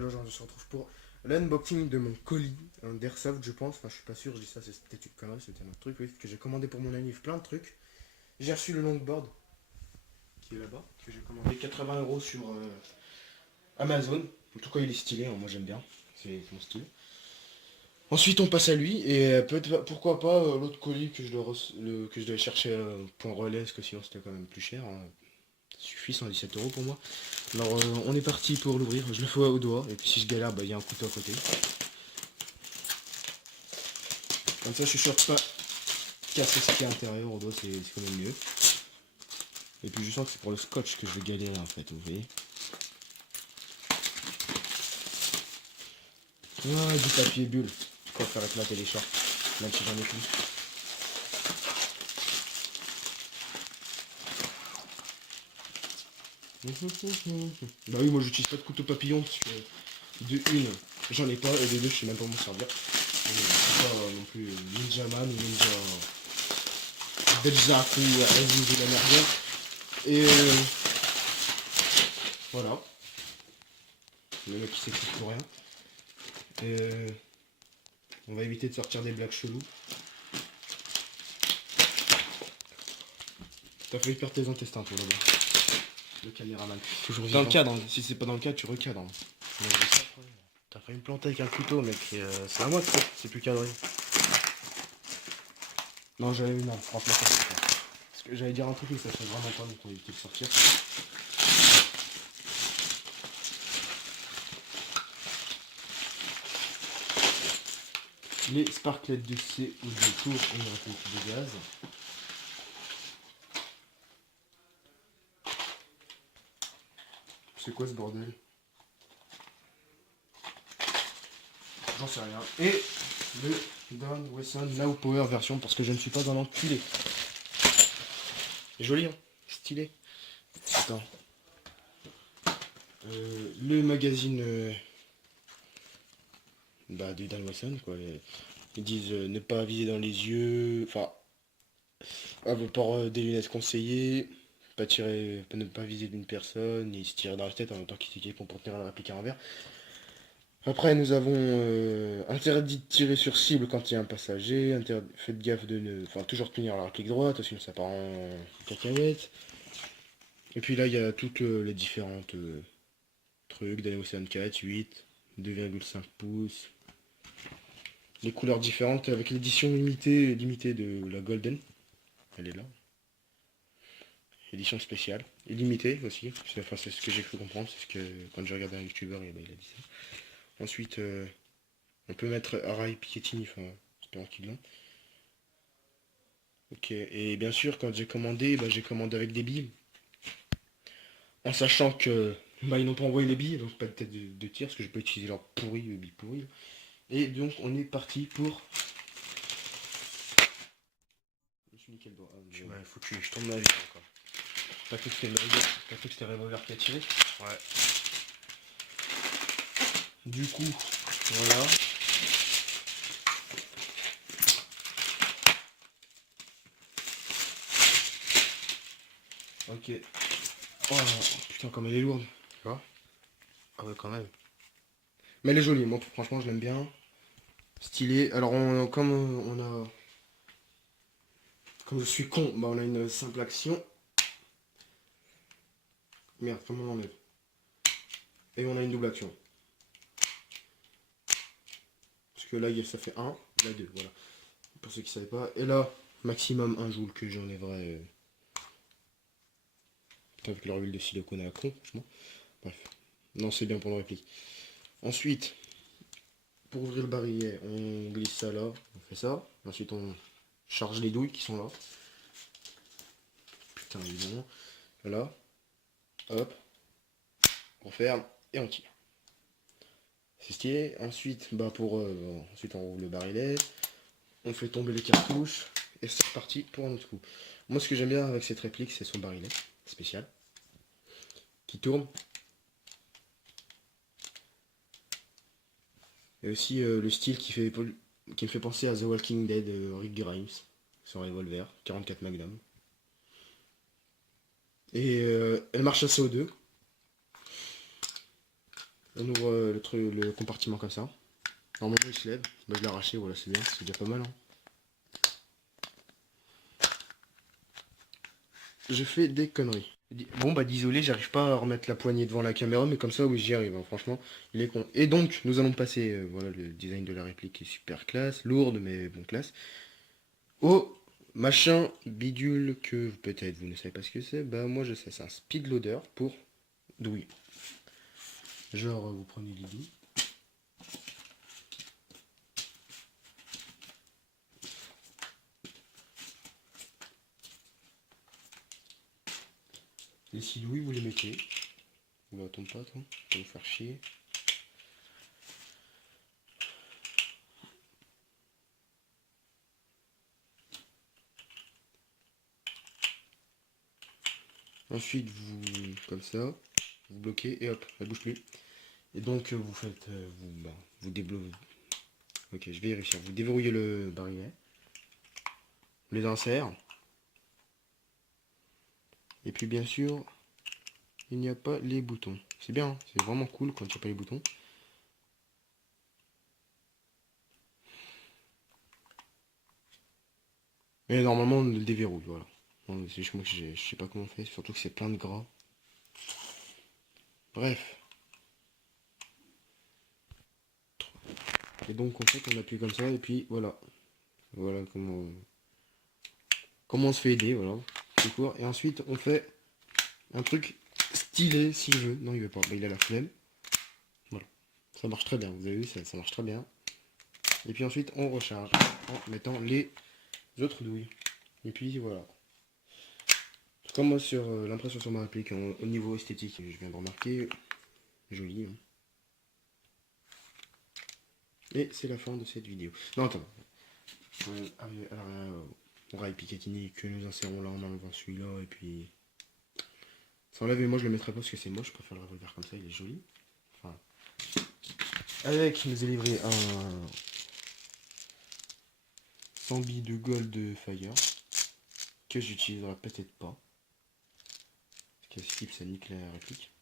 là, on se retrouve pour l'unboxing de mon colis, un d'Airsoft, je pense. Enfin, je suis pas sûr, je dis ça, c'est peut-être une connerie, c'était un autre truc, oui, que j'ai commandé pour mon anniv, plein de trucs. J'ai reçu le longboard, qui est là-bas, que j'ai commandé 80 € sur Amazon. En tout cas, il est stylé, hein, moi j'aime bien, c'est mon style. Ensuite, on passe à lui, et pourquoi pas l'autre colis que je devais chercher point relais, parce que sinon c'était quand même plus cher, hein. Ça suffit, 117 € pour moi. Alors, on est parti pour l'ouvrir. Je le fais au doigt. Et puis, si je galère, bah, il y a un couteau à côté. Comme ça, je suis sûr de pas casser ce qui est à l'intérieur. Au doigt, c'est quand même mieux. Et puis, je sens que c'est pour le scotch que je vais galérer, en fait. Vous voyez. Ah, du papier bulle. Quoi faire éclater les shorts. Même si j'en ai plus. Bah oui, moi, j'utilise pas de couteau papillon. Parce que, de une, j'en ai pas. Et de deux, je sais même pas m'en servir. Je suis pas non plus Ninja Man ou Ninja Delzak ou Resident de la merde. Et voilà. Le mec qui s'excuse pour rien. Et on va éviter de sortir des blagues cheloues. T'as failli perdre tes intestins toi là-bas. Le caméraman. Toujours dans le cadre, hein. Si c'est pas dans le cadre, tu recadres. Hein. T'as failli me planter avec un couteau, mec. C'est à moi de faire, c'est plus cadré. Non, j'avais eu non, franchement ça c'est pas. Parce que j'allais dire un truc, mais ça fait vraiment pas, donc on va éviter de sortir. Les sparklettes de C ou de tour et une réplique de gaz. C'est quoi ce bordel? J'en sais rien. Et le Don Wesson Now Power version parce que je ne suis pas un enculé. Joli, hein, stylé. Attends. Le magazine du Dan Wesson, quoi. Ils disent ne pas viser dans les yeux. Enfin, avoir des lunettes conseillées. Ne pas viser d'une personne. Ils se tirent dans la tête en même temps qu'ils s'équipent pour tenir la réplique à l'envers. Après, nous avons interdit de tirer sur cible quand il y a un passager. Faites gaffe de ne. Enfin, toujours tenir la réplique droite, sinon ça part en cacahuète. Et puis là, il y a toutes les différentes trucs. Dan Wesson 4, 8, 2,5 pouces. Les couleurs différentes avec l'édition limitée de la Golden. Elle est là. Édition spéciale. Et limitée aussi. Enfin, c'est ce que j'ai cru comprendre. C'est ce que quand j'ai regardé un youtubeur, il a dit ça. Ensuite, on peut mettre Arai Piketty, enfin, j'espère qu'ils l'ont. Ok, et bien sûr, quand j'ai commandé avec des billes. En sachant que ils n'ont pas envoyé les billes, donc pas de tête de tir, parce que je peux utiliser leur billes pourries. Et donc, on est parti pour. Je me suis niqué le doigt. Tu m'as foutu, je tourne ma vie encore. T'as cru que c'était Revolver qui a tiré? Ouais. Du coup, voilà. Ok. Oh putain, comme elle est lourde. Tu vois? Ah ouais, quand même. Mais elle est jolie, moi franchement je l'aime bien. Stylé. Alors comme on a. Comme je suis con, bah on a une simple action. Merde, comment on enlève? Et on a une double action. Parce que là ça fait 1, là 2, voilà. Pour ceux qui ne savaient pas. Et là, maximum 1 joule que j'enlèverai. Putain, avec leur huile de silicone à la con, franchement. Bref. Non, c'est bien pour le réplique. Ensuite, pour ouvrir le barillet, on glisse ça là, on fait ça. Ensuite, on charge les douilles qui sont là. Putain, évidemment. Voilà. Hop. On ferme et on tire. C'est stylé. Ensuite, ensuite on ouvre le barillet. On fait tomber les cartouches. Et c'est reparti pour un autre coup. Moi, ce que j'aime bien avec cette réplique, c'est son barillet spécial. Qui tourne. Et aussi le style qui me fait penser à The Walking Dead, Rick Grimes, son revolver, 44 Magnum. Et elle marche à CO2. On ouvre le compartiment comme ça. Normalement il se lève. Bah, je l'ai arraché, voilà, c'est bien, c'est déjà pas mal. Hein. Je fais des conneries. Bon bah désolé, j'arrive pas à remettre la poignée devant la caméra, mais comme ça oui j'y arrive, hein. Franchement, il est con. Et donc nous allons passer, voilà le design de la réplique est super classe, lourde mais bon classe. Au machin bidule que peut-être vous ne savez pas ce que c'est, bah moi je sais, c'est un speed loader pour douille. Genre vous prenez les douilles. Les 6 douilles vous les mettez. Bah tombe pas toi, ça va vous faire chier. Ensuite vous, comme ça, vous bloquez et hop, elle bouge plus. Et donc vous faites, vous débloquez. Ok, je vais vérifier. Vous déverrouillez le barillet, les inserts. Et puis bien sûr, il n'y a pas les boutons. C'est bien, hein, c'est vraiment cool quand il n'y a pas les boutons. Et normalement on le déverrouille, voilà. C'est juste moi que je sais pas comment on fait, surtout que c'est plein de gras. Bref. Et donc en fait on appuie comme ça et puis voilà. Voilà comment on se fait aider, voilà. C'est court. Et ensuite on fait un truc stylé s'il veut. Non il veut pas, bah, il a la flemme. Voilà. Ça marche très bien, vous avez vu, ça marche très bien. Et puis ensuite on recharge en mettant les autres douilles. Et puis voilà. Comme moi sur l'impression sur ma réplique, au niveau esthétique, je viens de remarquer, joli. Hein. Et c'est la fin de cette vidéo. Non, attends. On rail Picatinny que nous insérons là en enlevant celui-là et puis... Ça enlève, mais moi je le mettrai pas parce que c'est moche, je préfère le revolver comme ça, il est joli. Enfin, avec, il nous est livré un 100 billes de Gold Fire que j'utiliserai peut-être pas. Parce que ce type ça nique la réplique.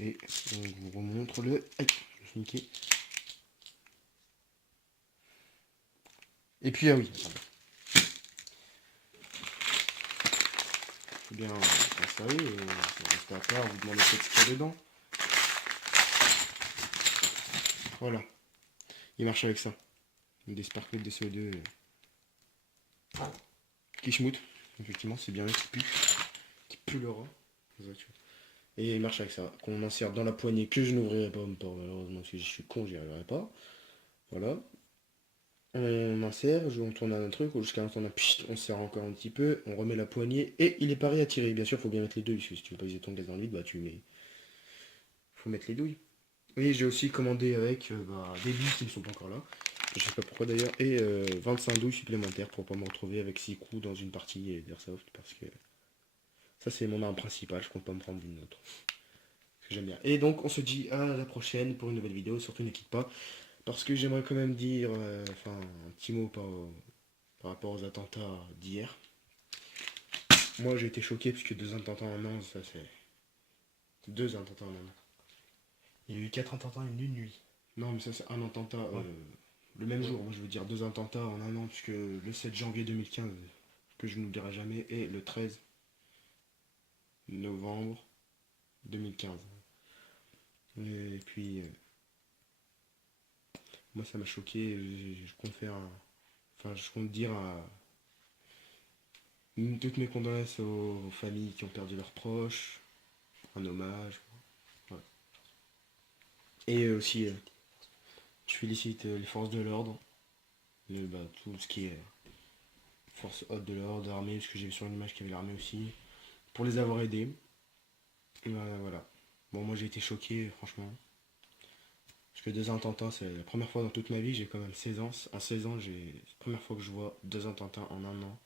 Et on vous remontre le... Aïe, je me suis niqué. Et puis ah oui, faut bien installer, rester à part, vous demandez peut-être ce qu'il y a dedans. Voilà, il marche avec ça. Des sparklets de CO2 qui schmoutent, effectivement, c'est bien, qui pue le rat. Et il marche avec ça, qu'on insère dans la poignée que je n'ouvrirai pas, malheureusement, parce que je suis con, j'y arriverai pas. Voilà. On insère, on tourne un truc, jusqu'à ce on serre encore un petit peu, on remet la poignée, et il est pareil à tirer. Bien sûr, il faut bien mettre les deux, parce que si tu veux pas viser ton gaz dans le vide, bah tu mets... Faut mettre les douilles. Et j'ai aussi commandé avec des billes qui ne sont pas encore là. Je sais pas pourquoi d'ailleurs. Et 25 douilles supplémentaires pour pas me retrouver avec 6 coups dans une partie d'Airsoft. Parce que ça c'est mon arme principale, je compte pas me prendre d'une autre. Parce que j'aime bien. Et donc on se dit à la prochaine pour une nouvelle vidéo. Surtout ne quitte pas. Parce que j'aimerais quand même dire un petit mot par rapport aux attentats d'hier. Moi j'ai été choqué parce que 2 attentats en un an, ça c'est... 2 attentats en un an. Il y a eu 4 attentats en une nuit. Non mais ça c'est un attentat le même jour. Moi je veux dire 2 attentats en un an puisque le 7 janvier 2015 que je n'oublierai jamais et le 13 novembre 2015. Et puis moi ça m'a choqué. Je compte faire je compte dire toutes mes condoléances aux familles qui ont perdu leurs proches, un hommage. Ouais. Et aussi je félicite les forces de l'ordre. Tout ce qui est force haute de l'ordre, armée, parce que j'ai vu sur une image qu'il y avait l'armée aussi, pour les avoir aidés. Et voilà. Bon, moi j'ai été choqué, franchement. Parce que 2 attentats, c'est la première fois dans toute ma vie, j'ai quand même 16 ans. À 16 ans, c'est la première fois que je vois 2 attentats en un an,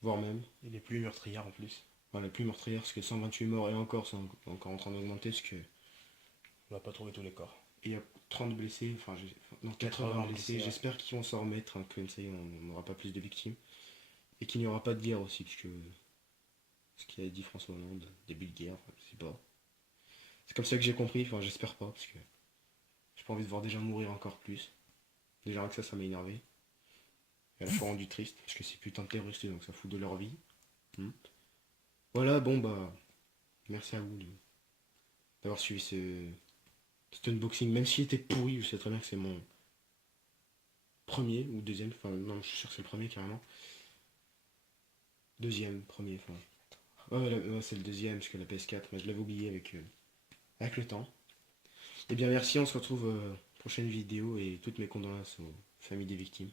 voire même. Et les pluies meurtrières en plus. Voilà, les plus meurtrières, parce que 128 morts et encore, c'est encore en train d'augmenter, parce que... On va pas trouver tous les corps. Et il y a 30 blessés, non, 80 blessés. Ouais. J'espère qu'ils vont s'en remettre, hein, comme ça on n'aura pas plus de victimes. Et qu'il n'y aura pas de guerre aussi, puisque ce qu'il a dit François Hollande, début de guerre, enfin, je sais pas. C'est comme ça que j'ai compris, enfin j'espère pas, parce que j'ai pas envie de voir des gens mourir encore plus. Déjà rien que ça m'a énervé. Et à la fois rendu triste, parce que c'est putain de terroristes, donc ça fout de leur vie. Hmm. Voilà, bon bah, merci à vous d'avoir suivi cet unboxing, même s'il était pourri, je sais très bien que c'est mon premier ou deuxième, enfin non, je suis sûr que c'est le premier carrément. Deuxième, premier, enfin. Ouais, ouais, c'est le deuxième, parce que la PS4, mais je l'avais oublié avec le temps. Eh bien merci, on se retrouve prochaine vidéo et toutes mes condoléances aux familles des victimes.